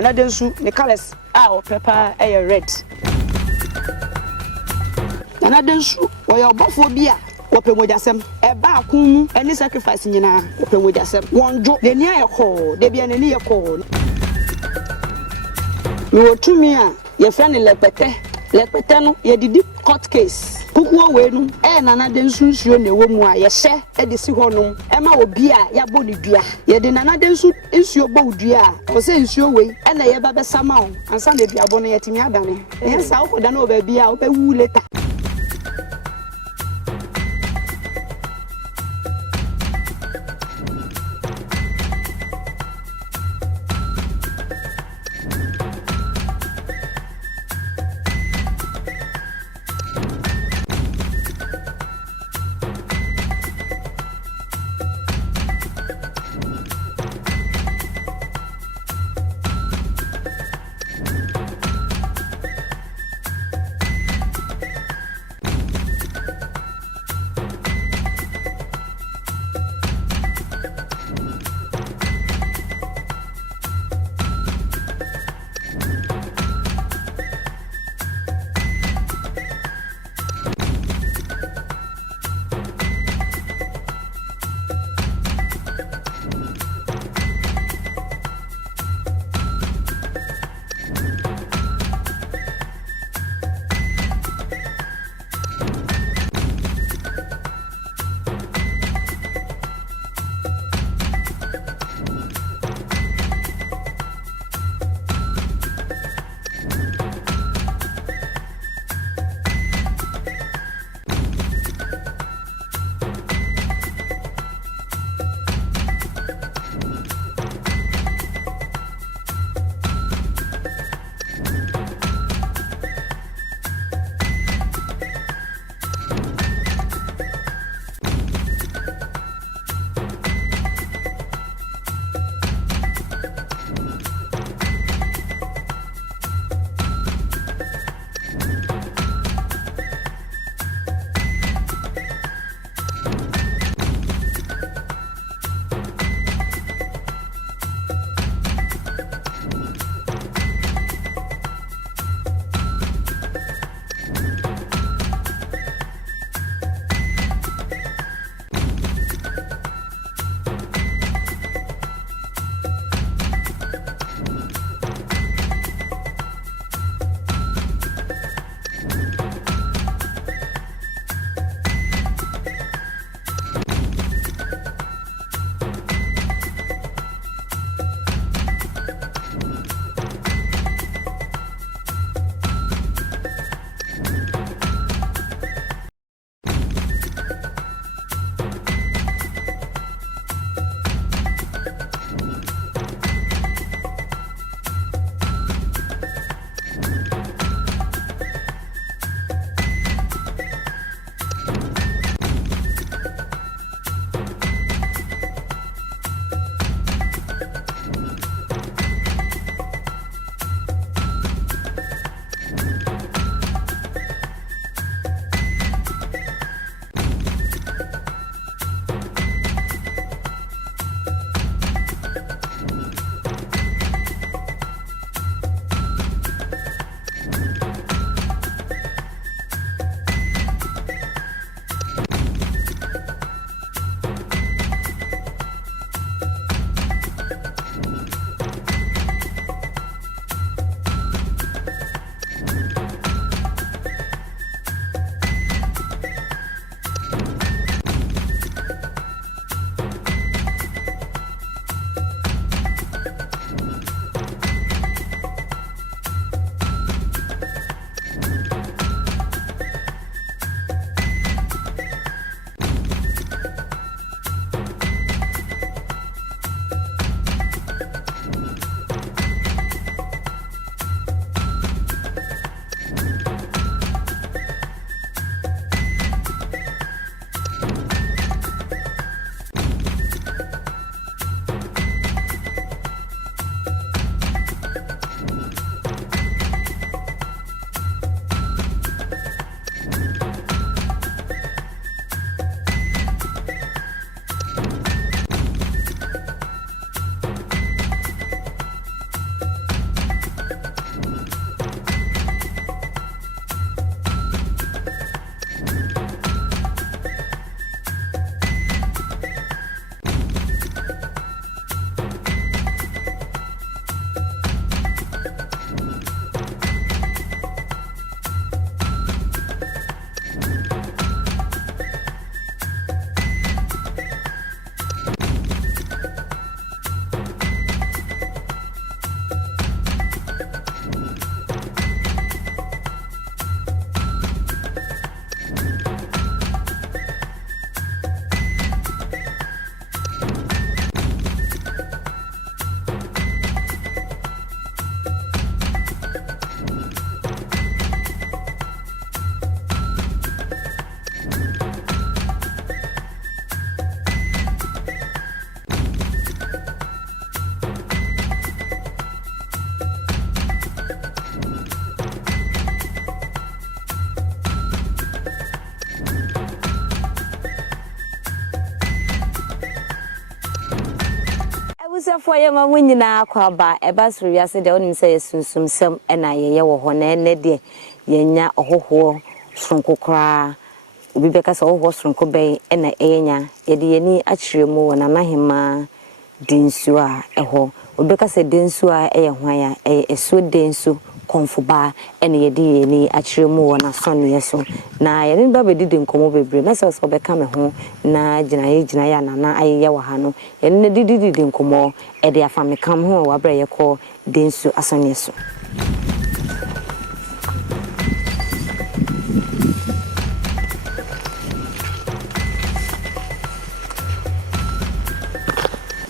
Nana Densu the colors are pepper a red. Nana Densu or your buffobia. Opemojasem e ba kun any sacrifice nyina opemojasem wonjo de nia ye ko de bia nani ye ko me wotumi a ye friend lepete no ye didi court case kukuo we no Nana Densu nsuo na ewo mu a ye hye e de si honom e ma obi a ya bo ne dua ye de Nana Densu nsuo bo dua a o se nsuo we e na ye ba be sama o ansa na dua bo no ye timi adane ye sa okoda na oba bia o be wu later. for ye ma munyina akwaba eba SuroWiase de onim say sunsumsem na ye wo ho na ene de yenya ohoho sonkokra obi beka say ohoho sonko be na eyenya ye de yeni akiremu wona mahema densu a eho obi beka say densu a eye hwan ya Asuo Densu Komfobaa ene ye de yeni akiremu wona sonne so na ye ne ba bedidi nkomo bebre mesa so beka me ho na gina ya nana aye wa ha no ye ne didi nkomo e de afa me kam ho wa bra ye ko densu asonne so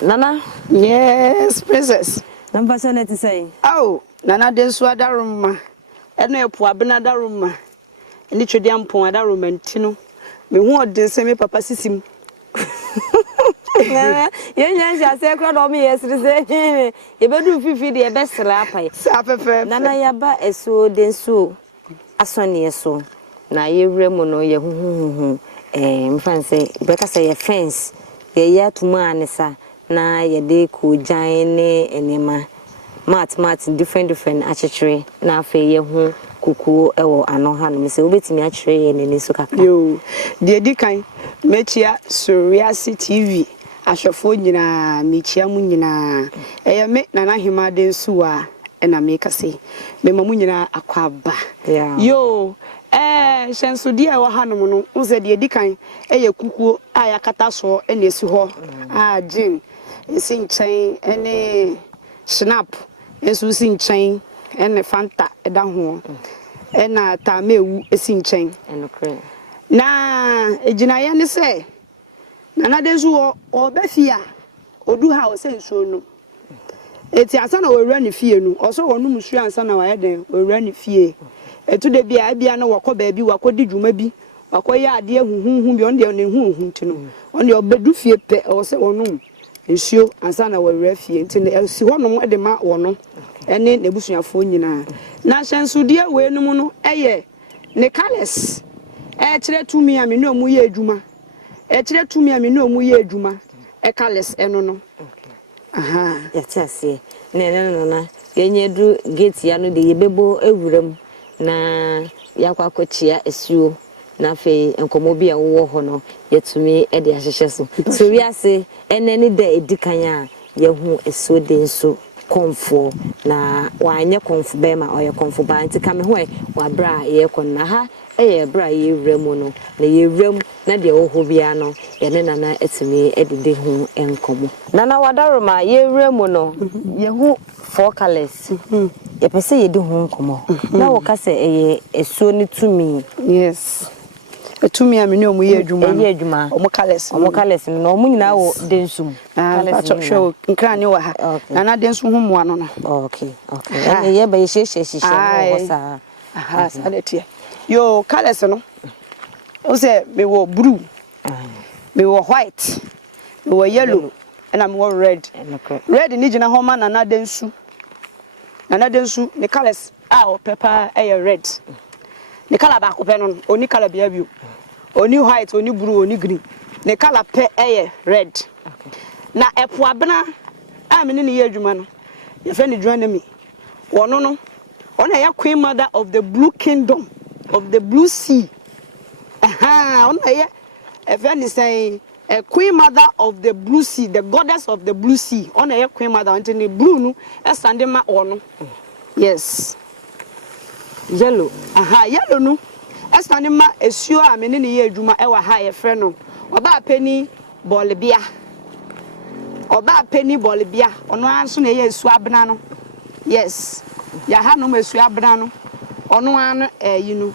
Nana. Yes, princess. Number so net say. Oh, Nana Densu adaruma. Eno epo abena adaruma. Eni twede ampon adaruma ntino. Me hu odense me papa sisim. Ye nyanja se kro do me yesire se. Ye bedu fifi de ye besra apai. Sa fefe. Nana yaba Asuo Densu asonne so. Na ye wremu no ye huhuhu. Mfan say beka say ye fence. Ye ya tuma anesa. Na ye de ko jan ne enema mat different achichere na afa ye hu kuku ewo ano ha no se obetimi achire ye ne so kakra Yo de dikan mechia SuroWiase TV ahwefo nyina mechia mu nyina eye me Nana Hima Densu a na me kase me mamu nyina akwaba yo shenso dia wa hanom no uze de dikan eye kuku a yakata so na esi ho gin esi nchen ene snap esu si nchen ene fanta eda ho ena tamewu esi nchen enokre na ejinaye ne se Nana Densu o be fie a odu ha o se nsuo no eti asa na wawura ne fie no oso wonu musu ansa na waye den wawura ne fie etu de bia na wakọ baabi wakọ di dwuma bi wakọ ya ade huhuhu bi on de ne huhuhu ntino on de obedu fie pe o se wonu nsuo ansa na wawura fie ntine esi honom de ma wono ene nebusuafo nyina na hyansudie we num no eye ne kales kire tumi ami no mu ye adwuma kire tumi ami no mu ye adwuma kales eno no aha yatase na yenye du gate ya no de yebebo ewuram na yakwakochia Asuo na fe enkomo bi a wo ho no yetumi e de ahyehye so SuroWiase eneni da edikan a yehu Asuo Densu Komfo na wanye Komfobaa ma oye Komfobaa nti kame ho wa bra ye konna ha eye bra ye wremu no na ye wrem na de wo ho bia no ye ne nana etimi edede ho enkomo nana wadaroma ye wremu no yehu four colors ye pese ye de ho enkomo na wo ka se eye Asuo ni tumi yes etumi ami no mu ye adwuma no omo kales no omo nyina wo densum kales show nkra ne wa ha Nana Densu ho moa no no okay ene ye ba ye hye no sa aha sa de tie yo kales no o se me wo blue me wo white me wo yellow and am wo red red ni gina ho ma Nana Densu ne kales o pepper red ne kala ba ko pe no oni kala bia bio oni white oni blue oni green ne kala pe red na epo abena amene ne ye adwuma no ye fe ne dwan na mi wono no ona ya queen mother of the blue kingdom of the blue sea ona ye fe ne say a queen mother of the blue sea, the goddess of the blue sea ona ye queen mother antini blue no esande ma wono yes yellow yellow no esane ma Asuo a mene ne ye adwuma e wa ha ye frɛ no oba pani bolibia ono anso na ye Asuo abena no yes ya ha no ma Asuo abena no ono an yinu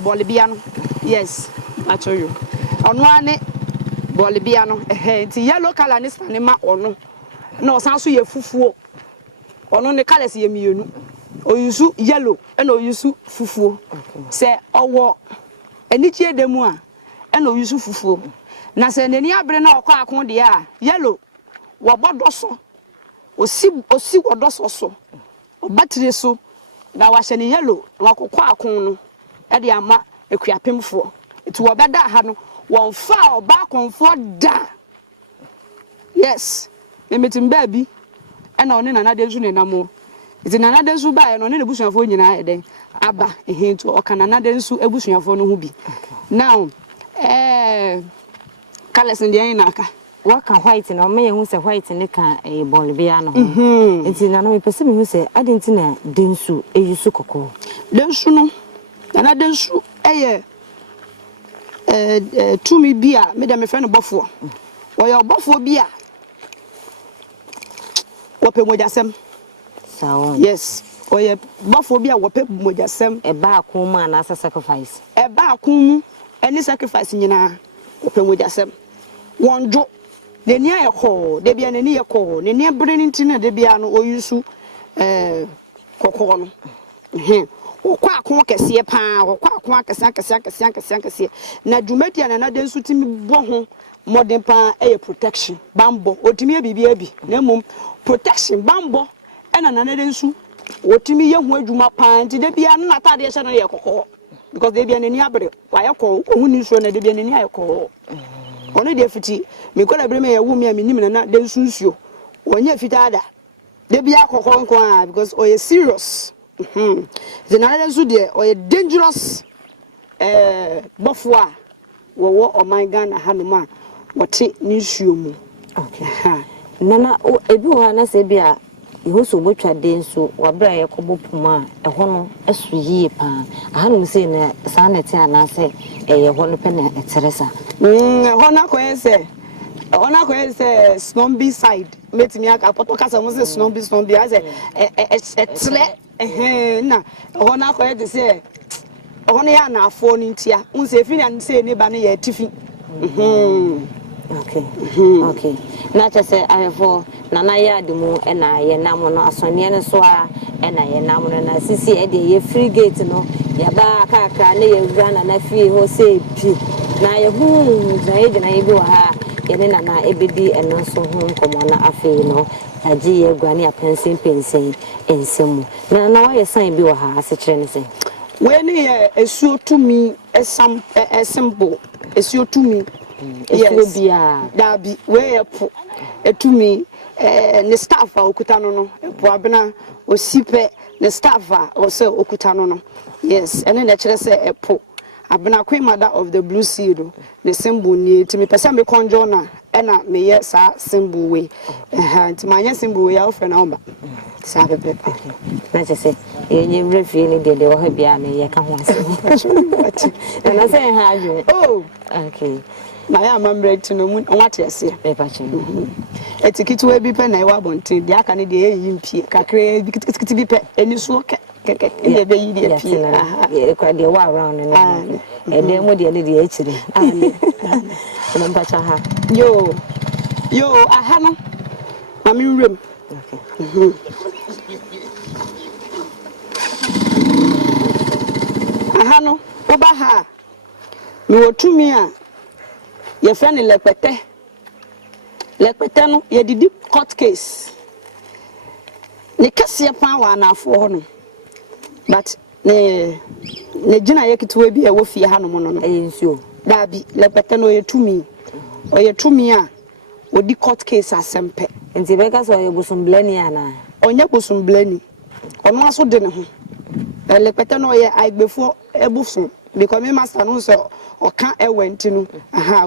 bolibia no yes atoyo ono an bolibia no nti yellow color ne sane ma ono na osanso ye fufuo ono ne colors ye mienu oyusu yellow and oyusu fufuo se owo enichie demu a and oyusu fufuo na se neni abre na okọ akon de a yellow wo bodoso osi wodoso so obatire so na wa hye ne yellow na kokọ akon no e de ama ekuapemfo eti wo beda ha no won fa oba konfo da yes emetim ba bi ena one nana densu ne namo iti nana densu ba e no ne busuafo nyina eden aba ehentu oka nana densu ebusuafo no hu bi now colors ndi na aka waka white na me hu se white ne ka ball bia no enti na no me pese me hu se adenti na densu eyusu kokko densu no nana densu tumi bia me de me friend bofo oyo bofo bia wope mojasem sawo yes oye bofo bia wope mojasem eba akoma na sacrifice eba akomu any sacrifice nyina wope mojasem wonjo de nia yekọ de bia nani yekọ ne nia bre ni ntina de bia no oyusu kokko no okwa akon kese pa okwa akon kese na dwumadia na densu timi bo ho modern pa protection bambo otimi bibia bi na mum protection bambo ena na densu otimi ye hu adwuma pa nti de bia no atade hye no ye kokko because de bia nani abre wa yekọ hu ni so na de bia nani ayekọ ono de fiti me kola bre me ye wu me nim na densu nsuo onye fitada de bia kokko nko a because oye serious the Nigerians do or dangerous buffer wo o my Ghana hanuma what newsroom okay nana ebi wa na se bia iho so botwa denso wabra ye kobo puma eho no esu yie pa ahanum se na sanete anase ye ho no pe na eteresa ho na ko ese Snobby side metimi aka poto kasa mo se snobby I say etle na ho na ko ye say ho na ya na afo ni ntia unse fi na say ne ba no ya tifi okay okay na cha say ayefo nana ya demu e na ye nam no asone ne so a e na ye nam no na sisi e de ye free gate no ya ba aka na ye wura na fie ho say pi na ye hu na ye de na ye bi wa ha yene nana ebedi eno so hu nkomo na afi no aji ye guani apensen ensemu na wa ye san bi wa ha ase kire ne se we ne esuo tumi esam esembo esuo tumi esuo bia da bi we epo etumi ne staff a okuta no epo abena osipe ne staff a o se okuta no yes ene na kire se epo abena queen mother of the blue sea do the symbol ni timi pesa me conjure na ena me ye sa symbol we nti manya symbol we ya ofre na omba sa pepe na che se yenye mrefi ni de wo ha bia na ye ka ho ase na se ha adwe oh okay na ya mamre tino mu onwate ase e pa chen etikitu we bi pe na e wa bonten de aka ne de ye yimpie kakra bi kitikiti bi pe eni so keke ene be yi de pie e kwa de wa around ne e de mo de ne de achire na mpacha ha yo aha no mami wrem okay aha no oba ha me wotumi a ye friend lepete no ye didi court case ne kase pa wa na afo ho no but ne gina ye kitwe bi e wo fie ha no mo no nsuo da bi lepete no ye tumi a odi court case asempe nti be ka so ye busumblani ana onye busumblani ono aso de ne ho lepete no ye aigbefo ebusun because me master no so oka ewenti no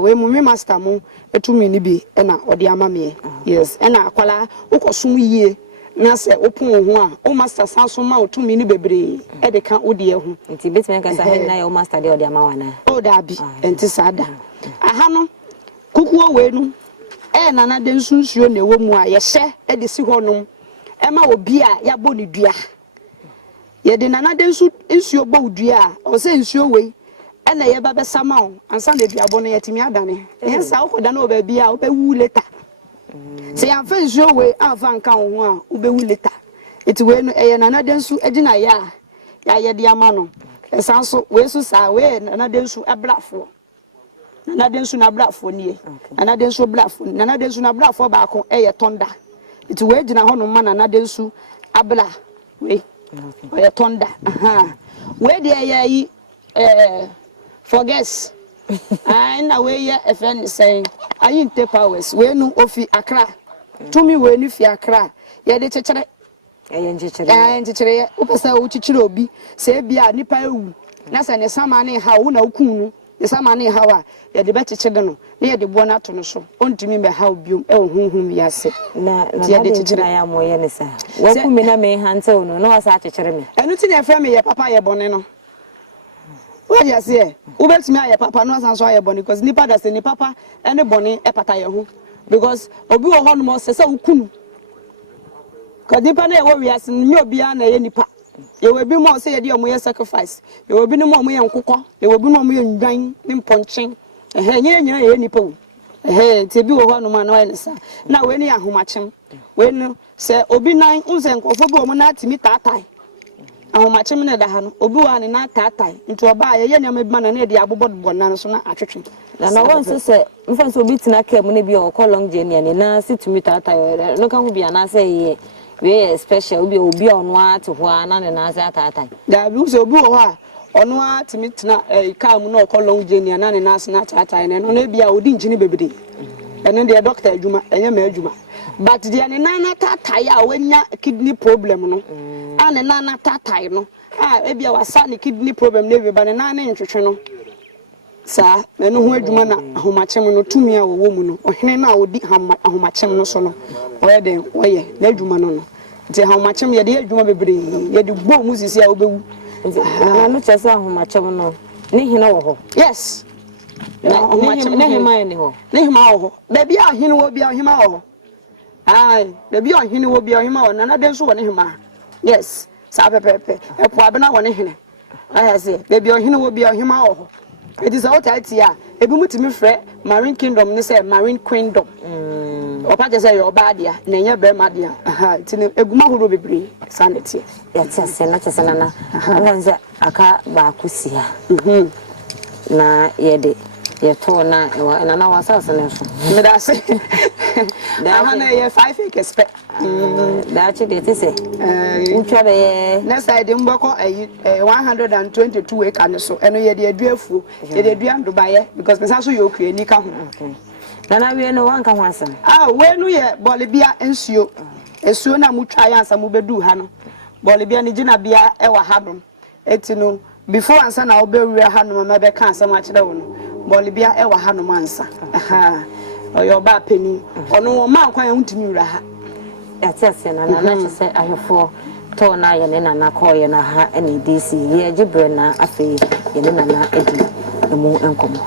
we mu me master mo etumi ni bi na odi ama me yes na akwala ukosum yie na se opon ho a o master sanso ma otumi ni bebre e de ka odi ehu nti betime ka sa na ye o master de odi ama wana o da bi enti sada aha no kukuo we no nana de nsunsuo na ewo mu a ye hye e de si honom e ma obi a ya bo ni dua ye de nana de nsuo bo udua o se nsuo we ena ye ba besama o ansa na duabo no yetimi adane yensa ukoda na obabi a obewu later se yan fa nsuo we anfa nka ho a obewu later eti we no eye nana de nsu agina ya ye de ama no esanso we su sa we nana de nsu abrafo nana de nsu na abrafo nie nana de nsu abrafo nana de nsu na abrafo ba ko eye tonda eti we gina ho no ma nana de nsu abla we oye tonda we de yi forgets I na we ya friend saying I in take powers we no ofi Accra tumi we ni fiakra ye de chechere nchechere upesa uchichire obi se bia nipa ewu na se ne sama ne ha wo na ukunu ne sama ne ha wa ye de bechechede no ne ye de bo na to no so ontumi be ha obiom e wo hunhum wiase na ye de chechere ya moye ne sa wakumi na me hante no na wasa chechere me enu ti ne frɛ me ye papa ye bone no what you say ubetumi aye papa no asan so aye bone because nipa da se ni papa ene bone e pata ye ho because obi wo ho no mo se ukunu kadipa na ye wo wiase nyo bia na ye nipa ye we bi mo se ye de omo ye sacrifice ye we bi no mo ye nkokɔ ye we bi no mo ye ndwan ni mponchen nyina ye nipa o te bi wo ho no ma na ye sa na we ni ahomachem we no se obi nan unse nkofo bi wo mo na atimi tatai ahomachem na da ha no obi wa ne na tatai nti oba ye nyama bi ma na de abobodbo na so na atwetwe na wonse se mfa so obi tina ka mu ne bi o kolong journey ne na situmi tatai no ka hu bia na se ye we special obi ono ate ho ana ne na ase atatai da bi so obi wo ha ono atimi tina ka mu na okolong journey na ne na ase na atatai ne no na bia odi njini bebede ene de doctor adwuma enye ma adwuma but de ne na tatai a wanya kidney problem no ane na tatai no bia wasa ne kidney problem na bi ba ne na ntwetwe no sa eno ho adwuma na ahomachem no tumi a wo mu no ohene na odi ahomachem no so no oye den oye na adwuma no nti ahomachem ye de adwuma bebre ye de gbo mu sisi a obewu na no chese ahomachem no ne hina wo ho yes na ahomachem ne hima ne ho ne hima wo ho da bia ohene wo bia hima wo ho da bia ohene wo bia hima wo na den so wo ne hima yes sa pepepe epo abena wo ne hene say da bia ohene wo bia hima wo ho. It is out here. Ebi mutimi frɛ marine kingdom ne say marine queendom. Opa je say your bad ya na nya be ma dia. Ti ne eguma horo bebre sanity. Ya tse na tse na wonze aka ba kusia. Na yede ye to na na wasase ne so. Me da say. Da na ye 5 acres pe. Da che de tse. Utwa be ye na side mbako 122 acres ne so. Eno ye de aduafuo. Ye de aduandobaye because pesa so ye okue ni ka ho. Na we no wanka ho asem. We no ye bolibia ensuo. Esuo na mutwa ya ansam bedu ha no. Bolibia ni gina bia e wa ha no. Eti no before ansa na obewura ha no ma be ka ansam a kire wo no. Bolibia e wa ha no mansa. Oyo ba pani. Ono wo ma kwan huntimi wura ha. Yatse na chese ahwefo to na ye ne na ko ye na ha ene DC ye gibre na afi ye ne na edi emu enkomo.